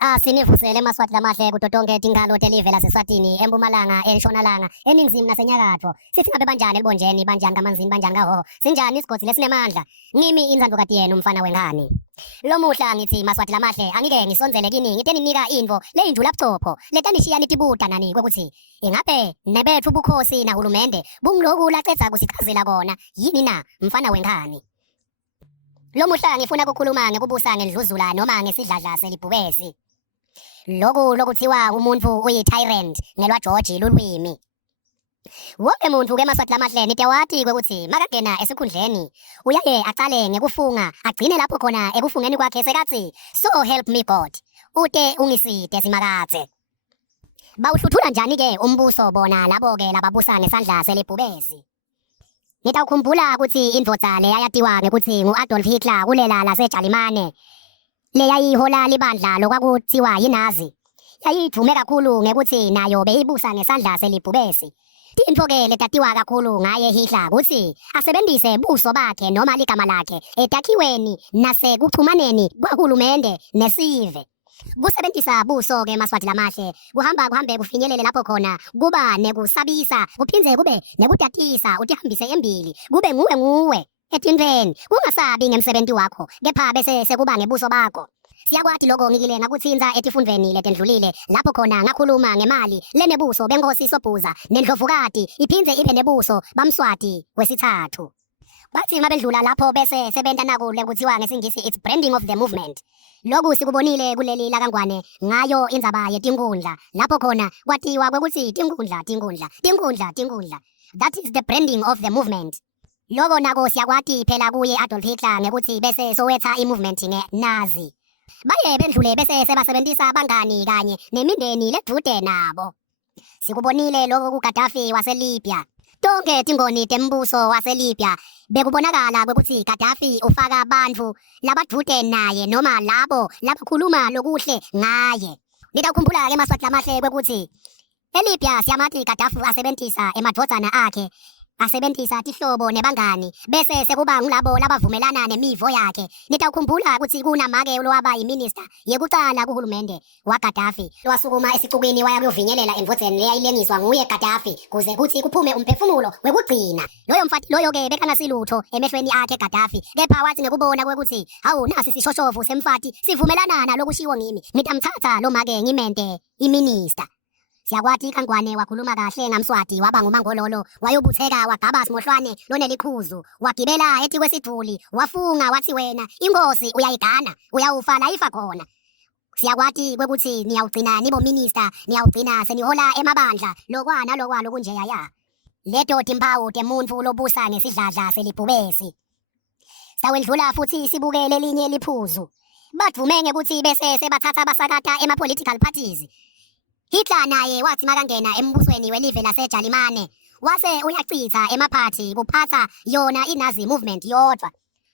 Sinivusele eMaswati lamahle kuto tonke tingalo telive laseSwatini, eMpumalanga, eNtshonalanga, eNingizimu naseNyakatfo. Sithi ngabe banjani eLibonjeni, banjani kaManzini, banjani kaHhohho, sinjani isigodi lesinemandla. Ngimi inzandvokati yenu umfana wengane. Lomuhla ngithi Maswati lamahle angike ngisondzele kini ngiteninika intfo leyinjulabuchopho letanishiya nitibuta nani kwekutsi ingabe nebetfu bukhosi nahulumende bungiloku lacedza kusichazela kona yini na mfana wengane. Lomuhla ngifuna kukhuluma ngekubusa ngendluzula noma ngesidladla selibhubesi. Lokuthiwa umuntu uyi-tyrant ngelwa George lulwimi. Wonke muntu ke Maswati lamahle nitawati kwekutsi makangena esikhundleni uyaye aqale ngekufunga agcine lapho khona ekufungeni kwakhe sekatsi so help me God ute ungisite simakatse. Bawuhluthula njani ke umbuso bona labo ke lababusa ngesandla selibhubesi. Nitawukhumbula kutsi indvodza leyayatiwa ngekutsi ngu-Adolf Hitler kulela laseJalimane leyayihola libandla lokwakuthiwa yinazi yayidume kakhulu ngekutsi nayo beyibusa ngesandla selibhubesi. Tintfo ke letatiwa kakhulu ngaye Hitler kutsi asebentise buso bakhe noma ligama lakhe etakhiweni nasekuchumaneni kwahulumende nesive. Kusebentisa buso ke Maswati lamahle kuhambe kufinyelele lapho khona kuba nekusabisa kuphindze kube nekutatisa utihambise embili kube nguwe etintweni kungasabi ngemsebenti wakho kepha bese sekuba ngebuso bakho. Siyakwati lokho ngikile ngakutsinza etifundweni letendlulile lapho khona ngakhuluma ngemali lenebuso benkhosi Sobhuza nendlovukati iphindze ibe nebuso bamswati wesithathu. Bathi mabedlula lapho bese sebenta naku lekuthiwa ngesingisi it's branding of the movement. Lokhu sikubonile kuleli lakangwane ngayo indzaba yetinkundla lapho khona kwatiwa kwekutsi tinkundla. That is the branding of the movement. Loko nako siyakwati phela kuye Adolf Hitler ngekutsi bese sowetha i-movement nge-Nazi. Baye bendlule bese sebasebentisa bangani kanye nemindeni ledvude nabo. Sikubonile lokho kuGaddafi waseLibya. Tonke tingoni tembuso waseLibya bekubonakala kwekutsi Gaddafi ufaka bantfu labadvude naye noma labo labakhuluma lokuhle ngaye. Nitawukhumbula ke Maswati lamahle kwekutsi eLibya siyamati Gaddafi asebentisa emadvodzana akhe asebentisa tihlobo nebangani bese sekuba ngulabo labavumelana nemivo yakhe. Nitawukhumbula kutsi kunamake lowaba yiminister yekucala kuhulumende waGaddafi lowasukuma esicukwini waya kuyovinyelela emvodzeni leyayilengiswa nguye Gaddafi kuze kuthi kuphume umphefumulo wekugcina. Loyo mfati loyo ke bekanasilutho emehlweni akhe Gaddafi kepha wathi ngekubona kwekutsi hawu nasi sishoshovu semfati sivumelana nalokushiwo ngimi ngitamthatha lo make ngimente iminister. Siyakwati kangwane wakhuluma kahle ngamswati waba ngumangololo wayobutheka wagaba simohlwane lonelikhuzu wagibela ethi kwesiduli wafunga wathi wena inkosi uyayigana uyawufa la ifa khona. Siyakwati kwekutsi niyawugcina nibo minister niyawugcina senihola emabandla lokwana lokunjeya ya. Leto timpawu temuntfu lobusa ngesidladla selibhubesi. Sawendlula futhi sibuke lelinye liphuzu. Badvume ngekutsi bese sebathatha basakata ema-political parties. Hitler naye wathi makangena embusweni welive laseJalimane wase uyachitha emaphathi kuphatha yona i-Nazi movement yodwa.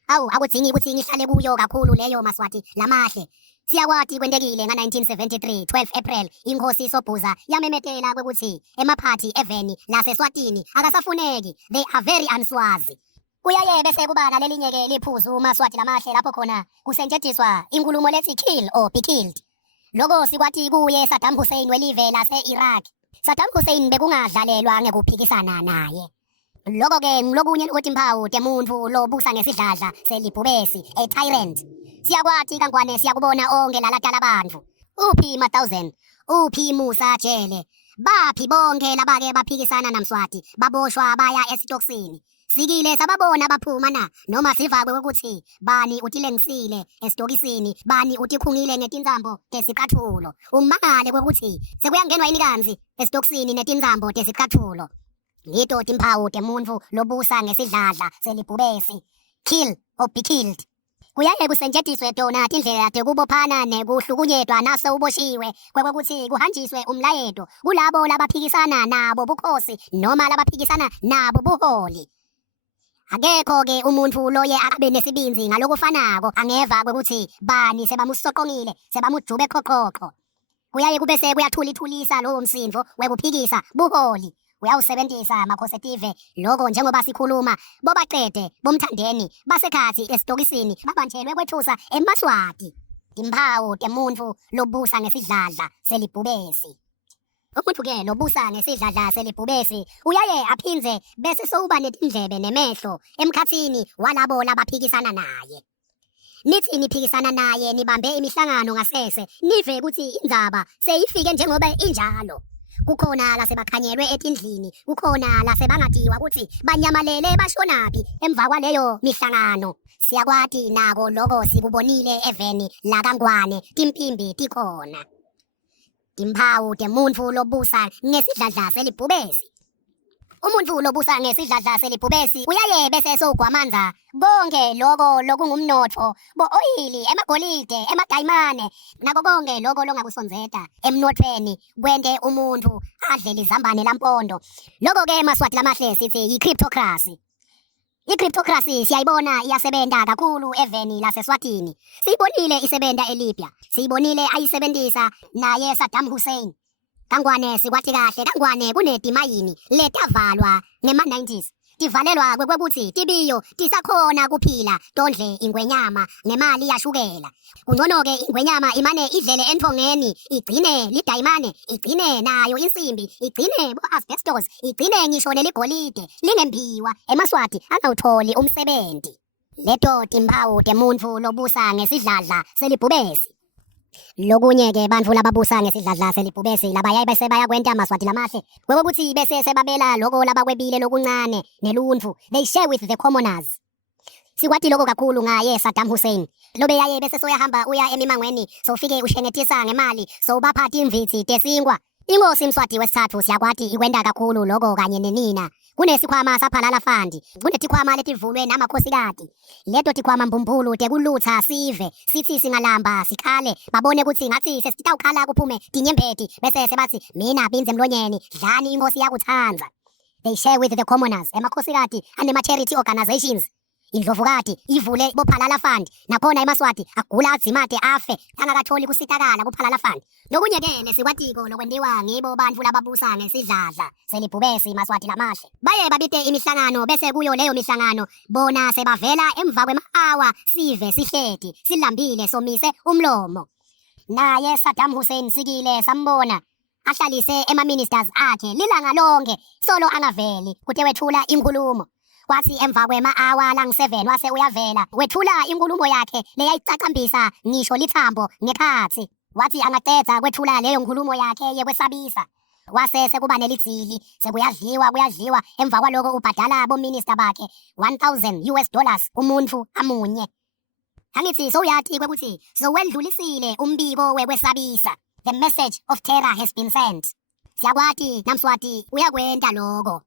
Awu akudzingi ukuthi ngihlale kuyo kakhulu leyo Maswati lamahle. Siyakwati kwentekile nga-1973 12 April inkosi Sobhuza yamemetela kwekutsi emaphathi eveni laseSwatini akasafuneki, they are very unswazi. Kuyaye bese kuba nalelinye ke liphuzu Maswati lamahle lapho khona kusetshenziswa inkulumo lethi kill or be killed. Loko sikwati kuye Saddam Hussein welive lase-Iraq. Saddam Hussein bekungadlalelwa ngekuphikisana naye. Loko ke ngilokunye lokutimmpawu temuntfu lobusa ngesidladla selibhubesi, a tyrant. Siyakwati kangwane siyakubona onke lalatala bantfu. Uphi Mauthausen, uphi Musa Jele. Baphi bonke labake baphikisana namswati baboshwa baya esitokisini. Sikile sababona baphuma na noma sivakwe ukuthi bani utilengisile esitokisini bani utikhungile ngetinzambo tesicathulo. Umangale kwekuthi sekuyangenwa inikanzi esitokisini netinzambo tesicathulo. Ngito timpawu temuntfu lobusa ngesidladla selibhubesi, kill or be killed. Kuyaye kusetshenziswe tona tindlela tekubophana nekuhlukunyetwa naso uboshiwe kwekuthi kuhanjiswe umlayeto kulabo labaphikisana nabo bukhosi noma labaphikisana nabo buholi. Akekho ke umuntu loye akabe nesibinzi ngalokufanako angeva kwekuthi bani sebamusoqongile sebamujube khokhokho. Kuyaye kubese kuyathulithulisa lowo msindvo wekuphikisa buholi. Uyawusebenzisa amakhosetive lokho njengoba sikhuluma bobaqede bomthandeni basekhathi esitokisini babanjelwe kwethusa eMaswati. timphawu temuntfu lobusa ngesidladla selibhubesi. Umuntu-ke lobusa ngesidladla selibhubesi uyaye aphindze bese sowuba netindlebe nemehlo emkhatsini walabo labaphikisana naye. Nithi niphikisana naye nibambe imihlangano ngasese nive ukuthi indzaba seyifike njengoba injalo. Kukhona lasebakhanyelwe etindlini, kukhona lasebangatiwa ukuthi banyamalele bashonaphi emva kwaleyo mihlangano. Siyakwati nako lokho sikubonile eveni laKaNgwane timpimbi tikhona. Timphawu temuntfu lobusa ngesidladla selibhubesi. Umuntu lobusa ngesidladla selibhubesi uyaye bese sowugwamanza konke lokho lokungumnotho bo-oyili, emagolide, emadayimane nako konke lokho longakusonzeta emnothweni kwente umuntu adle lizambane lampondo. Lokho-ke Maswati lamahle sithi yi-cryptocracy. I-cryptocracy siyayibona iyasebenta kakhulu eveni laseSwatini. Siyibonile isebenta eLibya, siyibonile ayisebentisa naye Saddam Hussein. KaNgwane sikwati kahle KaNgwane kunetimayini letavalwa ngema-90s. Tivalelwa kwekuthi tibiyo tisakhona kuphila tondle ingwenyama ngemali yashukela. Kungcono-ke ingwenyama imane idlele entfongeni, igcine lidayimane, igcine nayo insimbi, igcine bo-asbestos, igcine ngisho neligolide lingembiwa eMaswati angawutholi umsebenti. Leto timphawu temuntfu lobusa ngesidladla selibhubesi. Lokunye-ke bantfu lababusa ngesidladla selibhubesi labayaye bese bayakwenta Maswati lamahle kwekuthi bese sebabela loko labakwebile lokuncane neluntfu, they share with the commoners. Sikwati loko kakhulu ngaye Saddam Hussein. Lobeyaye bese soyahamba uya emimangweni sofike ushengetisa ngemali sobapha timvitsi tesingwa. Inkosi Mswati wesithathu siyakwati ikwenta kakhulu loko kanye nenina. Kunesikhwama saphalala fandi, kunetikhwama letivulwe namakhosikazi. Leto tikhwama mbumbulu tekulutsa sive, sithi singalamba sikhale, babone kutsi ngathi sesitawukhala kuphume tinyembeti bese sebathi mina binze emlonyeni, dlani inkosi yakutsanza. They share with the commoners, emakhosikazi anema-charity organizations. Indlovukati ivule bophalala fund, nakhona eMaswati agula adzimate afe angakatholi kusitakala kuphalala fund. Lokunye-ke nesikwatiko lokwendiwa ngibo bantfu lababusa ngesidladla selibhubesi Maswati lamahle. Baye babite imihlangano bese kuyo leyo mihlangano bona sebavela emva kwema-hour sive sihleti silambile somise umlomo. Naye Saddam Hussein sikile sambona ahlalise ema-ministers akhe lilanga lonke solo angaveli kute wethula inkhulumo. Kwathi emva kwema-hour lang-7 wase uyavela wethula inkulumo yakhe leyayicacambisa ngisho lithambo ngekhatsi. Wathi angacedza kwethula leyo nkhulumo yakhe yekwesabisa wase sekuba nelidzili sekuyadliwa emva kwaloko ubhadala bominister bakhe $1,000 umuntu amunye. Angithi sowuyathi kwekuthi sowedlulisile umbiko wekwesabisa. The message of terror has been sent. Siyakwati naMswati uyakwenta lokho.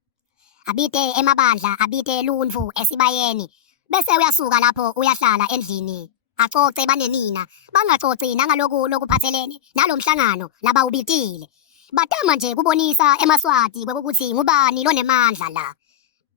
Abite emabandla, abite luntfu esibayeni. Bese uyasuka lapho uyahlala endlini. Acoce banenina, bangacoci nangaloku lokuphathelene nalomhlangano labawubitile. Batama nje kubonisa eMaswati kwekuthi ngubani lonemandla la.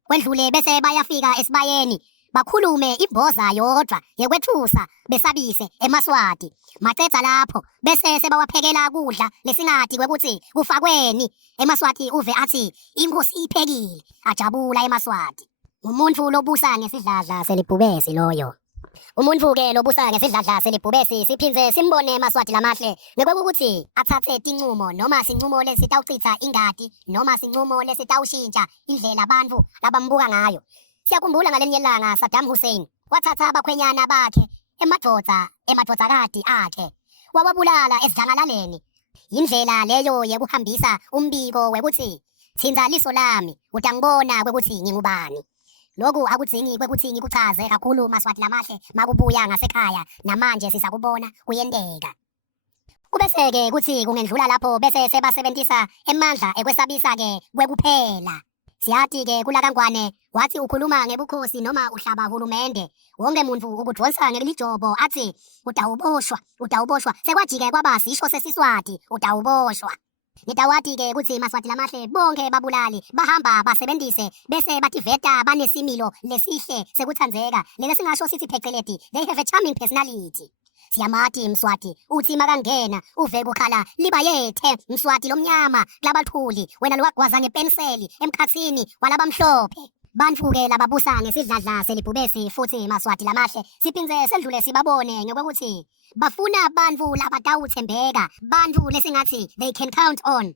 Kwedlule bese bayafika esibayeni, bakhulume imboza yodwa yekwethusa besabise eMaswati. Macedza lapho bese sebawaphekela kudla lesingathi kwekuthi kufakweni. eMaswati uve athi inkosi iphekile, ajabula eMaswati. Umuntu lobusa ngesidladla selibhubesi loyo. Umuntu-ke lobusa ngesidladla selibhubesi siphinze simbone Maswati lamahle ngekuthi athathe tincumo noma sincumo lesitawuchitha ingadi noma sincumo lesitawushintsha indlela abantu labambuka ngayo. Siyakhumbula ngalenye ilanga Saddam Hussein wathatha abakhwenyana bakhe emadodzakati akhe wawabulala esidlangalaleni. Indlela leyo yekuhambisa umbiko wekuthi tsinza liso lami utangibona kwekuthi ngingubani. Loku akudzingi kwekuthi ngikuchaze kakhulu Maswati lamahle makubuya ngasekhaya namanje sisakubona kuyenteka. Kubese-ke kuthi kungendlula lapho bese sebasebentisa emandla ekwesabisa-ke kwekuphela. Siyathi-ke kulaKaNgwane wathi ukhuluma ngebukhosi noma uhlaba hulumende wonke muntu ukudvonsa ngelijobo athi utawuboshwa sekwajike kwaba sisho sesiswati utawuboshwa. Nitawati-ke kuthi Maswati lamahle bonke babulali bahamba basebentise bese bativeta banesimilo lesihle sekutsandzeka lesingasho sithi pheceleti they have a charming personality. Siyamati Mswati uthi makangena uve kukhala libayethe Mswati lomnyama labathuli wena lwagwaza ngepenseli emkhatsini walabamhlophe. Bantfu-ke lababusa ngesidladla selibhubesi futhi Maswati lamahle siphindze sedlule sibabone ngekwekuthi bafuna bantfu labatawutsembeka, bantfu lesingathi they can count on.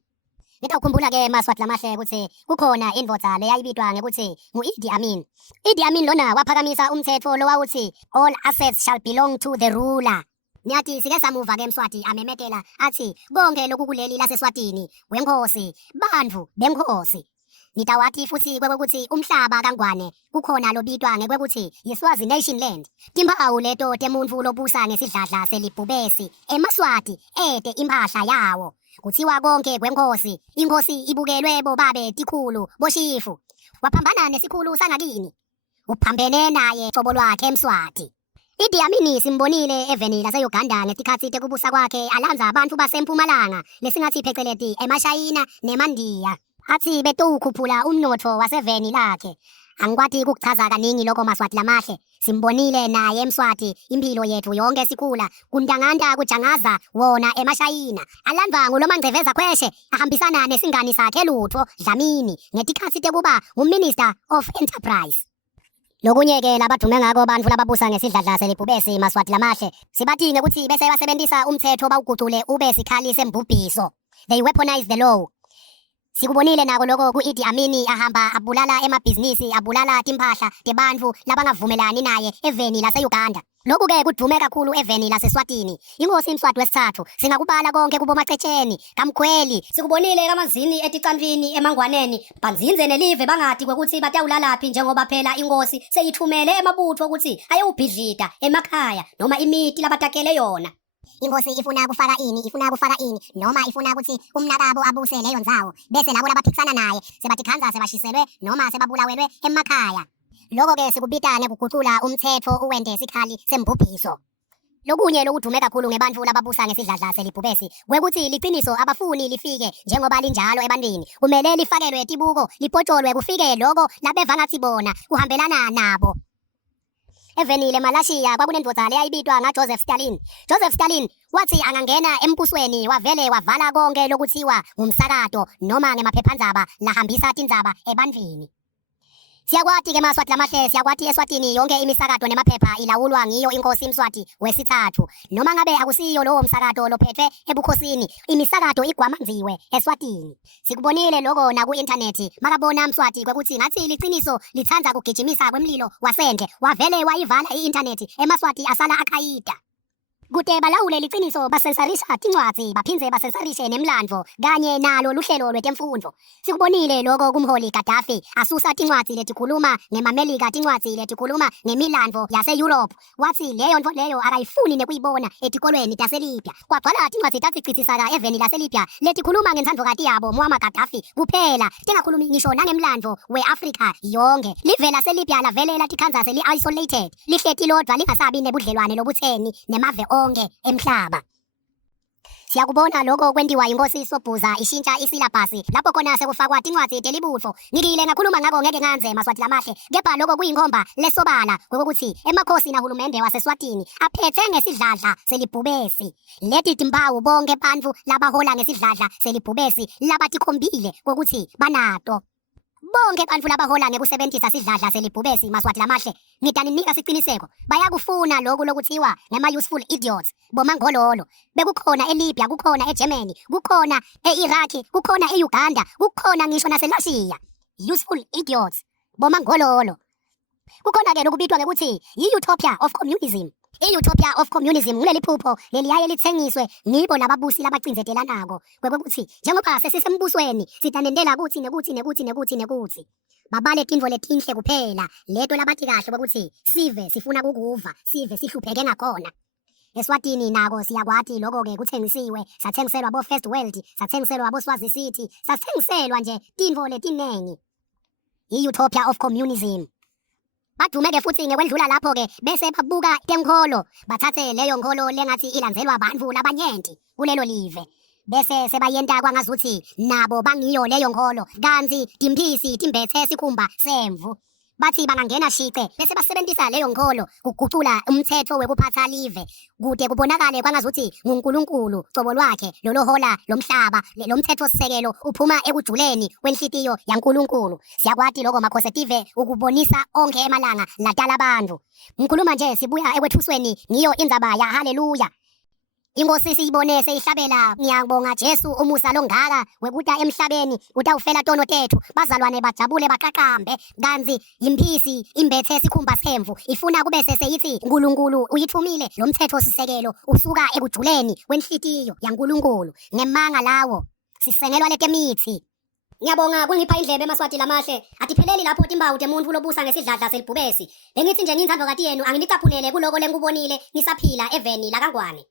Ngitawukhumbula-ke Maswati lamahle ukuthi kukhona indvodza leyayibitwa ngekuthi ngu-Idi Amin. Idi Amin lona waphakamisa umthetho lowawuthi all assets shall belong to the ruler. Nyathi sike samuva-ke Mswati amemekela athi konke lokhu kuleli laseSwatini wenkhosi, bantfu benkhosi. Nitawati futhi kwekuthi umhlaba kaNgwane kukhona lobitwa ngekuthi yiSwazi Nation Land. Timphawu leto temuntfu lobusa ngesidladla selibhubesi eMaswati ete imphahla yawo. Kuthiwa konke kwenkhosi, inkosi ibukelwe bobabe tikhulu boshifu. Waphambana nesikhulu sangakini, uphambene naye hlobo lwakhe Mswati. Idi Amin simbonile eveni lase-Uganda ngetikhatsi tekubusa kwakhe alandza bantfu baseMpumalanga lesingathi pheceleti eMashayina neMandiya. Athi betowukhuphula umnotfo waseveni lakhe. Angikwati kukuchaza kaningi lokho Maswati lamahle. Simbonile naye Mswati impilo yethu yonke sikhula kuntanganta kujangaza wona eMashayina. Alandva nguLomangceveza Khweshe ahambisana nesingani sakhe Lutfo Dlamini ngetikhatsi tekuba nguMinister of Enterprise. Lokunye-ke labadume ngako bantfu lababusa ngesidladla selibhubesi Maswati lamahle sibathi ngekuthi bese basebentisa umthetho bawugucule ube sikhali sembhubhiso. They weaponize the law. Sikubonile nako lokho ku-Idi Amin ahamba abulala emabhizinisi, abulala timphahla tebantfu labangavumelani naye eveni lase-Uganda. Lokhu-ke kudume kakhulu eveni laseSwatini. Inkosi Mswati wesithathu singakubala konke kubomacetsheni, kaMkhweli. Sikubonile kaMazini eticanvini emangwaneni. Banzinze nelive bangati kwekuthi batawulalaphi njengoba phela inkosi seyithumele emabutho ukuthi ayewubhidlita emakhaya noma imiti labatakele yona. Inkosi ifuna kufaka ini, noma ifuna ukuthi umnakabo abuse leyo ndzawo, bese labo labaphikisana naye sebatikhanza sebashiselwe noma sebabulawelwe emakhaya. Lokho-ke sikubita ngekugucula umthetho uwente sikhali sembhubhiso. Lokunye lokudume kakhulu ngebantfu lababusa ngesidladla selibhubesi kwekuthi liciniso abafuni lifike njengoba linjalo ebantwini. Kumele lifakelwe tibuko, lipotjolwe kufike loko labeva ngathi bona kuhambelana nabo. Eveni leMalashiya kwakunendvodza leyayibitwa ngaJoseph Stalin. Joseph Stalin wathi angangena embusweni wavele wavala konke lokuthiwa ngumsakato noma ngemaphephandzaba lahambisa tindzaba ebantwini. Siyakwati-ke Maswati lamahle, siyakwati eSwatini yonke imisakato nemaphepha ilawulwa ngiyo inkosi Mswati wesithathu. Noma ngabe akusiyo lowo msakato lophethwe ebukhosini, imisakato igwamanziwe eSwatini. Sikubonile lokho naku-inthanethi makabona Mswati kwekuthi ngathi liciniso litsandza kugijimisa kwemlilo wasendle wavele wayivala i-inthanethi eMaswati asala akhayida. Kute balawule liciniso basensarisha tincwadzi baphindze basensarishe nemlandvo kanye nalo luhlelo lwetemfundvo. Sikubonile lokho kumholi Gaddafi asusa tincwadzi letikhuluma ngemamelika, tincwadzi letikhuluma ngemilandvo yase-Europe. Wathi leyo ntfo leyo akayifuni nekuyibona etikolweni taseLibya. Kwagcwala tincwadzi tatsikitisaka eveni laseLibya letikhuluma ngentsandvokati yabo Muammar Gaddafi kuphela, tingakhulumi ngisho nangemlandvo we-Afrika yonke. Live laseLibya lavele latikhanza seli-isolated, lihleti lodva lingasabi nebudlelwane lobutseni nemave onke emhlaba. Siyakubona lokho kwendiwa inkosi Sobhuza ishintsha isilabhasi lapho khona sekufakwa tincwadzi telibutfo. Ngikile ngakhuluma ngako ngeke nganze Maswati lamahle, kepha lokho kuyinkhomba lesobala kwekuthi emakhosi nahulumende waseSwatini aphethe ngesidladla selibhubesi. Leti timpawu bonke bantfu labahola ngesidladla selibhubesi labatikhombile kwekuthi banato. Bonke bantfu labahola ngekusebentisa sidladla selibhubesi Maswati lamahle, ngitaninika siciniseko bayakufuna lokhu lokuthiwa ngema-useful idiots bomangololo. Bekukhona eLibya, kukhona eGermany, kukhona e-Iraq, kukhona e-Uganda, kukhona ngisho naseRussia. Useful idiots bomangololo. Kukhona-ke lokubitwa ngekuthi yi-utopia of communism. I-utopia of communism nguleli phupho leliyaye litsengiswe ngibo lababusi labacindzetelanako kwekuthi njengoba sesisembusweni sitanendela kuthi nekuthi babale tintfo letinhle kuphela leto labathi kahle kwekuthi sive sifuna kukuva, sive sihlupheke ngakhona. eSwatini nako siyakwati lokho-ke kutsengisiwe, sathengiselwa bo-First World, sathengiselwa bo-Swazi City, sathengiselwa nje tintfo letinengi. I-utopia of communism. Badumeke futhi ngekwendlula lapho-ke bese babuka tenkholo, bathathe leyo nkholo lengathi ilandzelwa bantfu labanyenti kulelo live. Bese sebayenta kwangazuthi nabo bangiyo leyo nkholo, kanzi timphisi timbetse sikhumba semvu. bathi bangangena shiqe bese basebenzisa leyo nkolo ukugucula umthetho wekuphatha live kude kubonakale kwangazuthi nguNkulunkulu cobo lwakhe lolohola lomhlaba lomthetho sisekelo uphuma ekujuleni kwenhlitiyo yaNkulunkulu. Siyakwati lokho makhosetive ukubonisa onke emalanga latala abantu. Ngikhuluma nje sibuya ekwethusweni ngiyo indzaba ya haleluya. Inkosi siyibone seyihlabela, ngiyabonga Jesu umusa longaka wekuta emhlabeni utawufela tono tethu bazalwane bajabule baqaqambe kanzi yimphisi imbethe sikhumba semvu ifuna kube seseyithi uNkulunkulu uyithumile lo mthetho sisekelo usuka ekujuleni kwenhlitiyo yaNkulunkulu. Ngemanga lawo sisengelwa letemithi. Ngiyabonga kungipha indlebe emaswati lamahle atipheleli lapho timbawu temuntfu lobusa ngesidladla selibhubesi. Bengithi nje ngiyindzandvokati yenu anginicaphunele kuloko lengikubonile nisaphila eveni laKangwane.